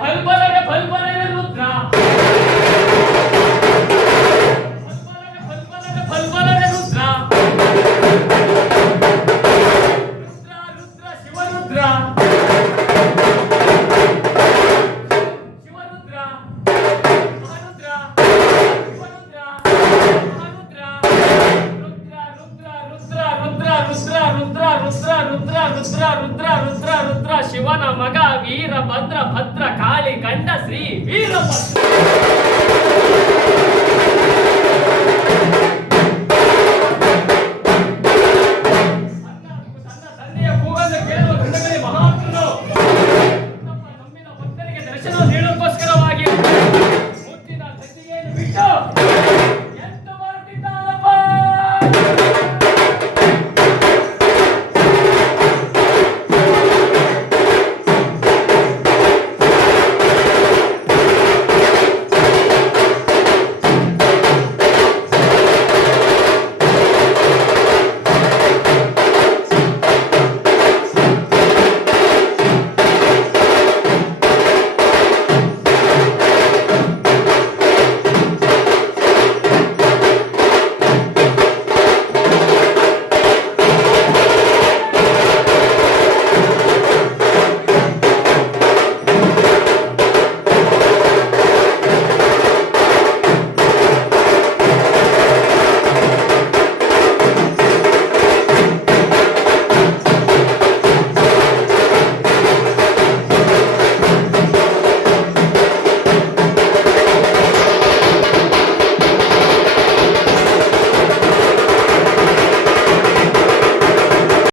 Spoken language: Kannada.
盆过来，盆过来。ರುದ್ರ ರುದ್ರ ರುದ್ರ ರುದ್ರ, ಶಿವನ ಮಗ, ವೀರ, ಭದ್ರ ಭದ್ರ, ಕಾಳಿ, ಗಂಡ, ಶ್ರೀ ವೀರಭದ್ರ ಕೂಗನ್ನು ಕೇಳುವ ಗಂಡಗಳಿಗೆ ಮಹಾತ್ಮನು ತಮ್ಮ ನಮ್ಮಿನ ಭಕ್ತರಿಗೆ ದರ್ಶನ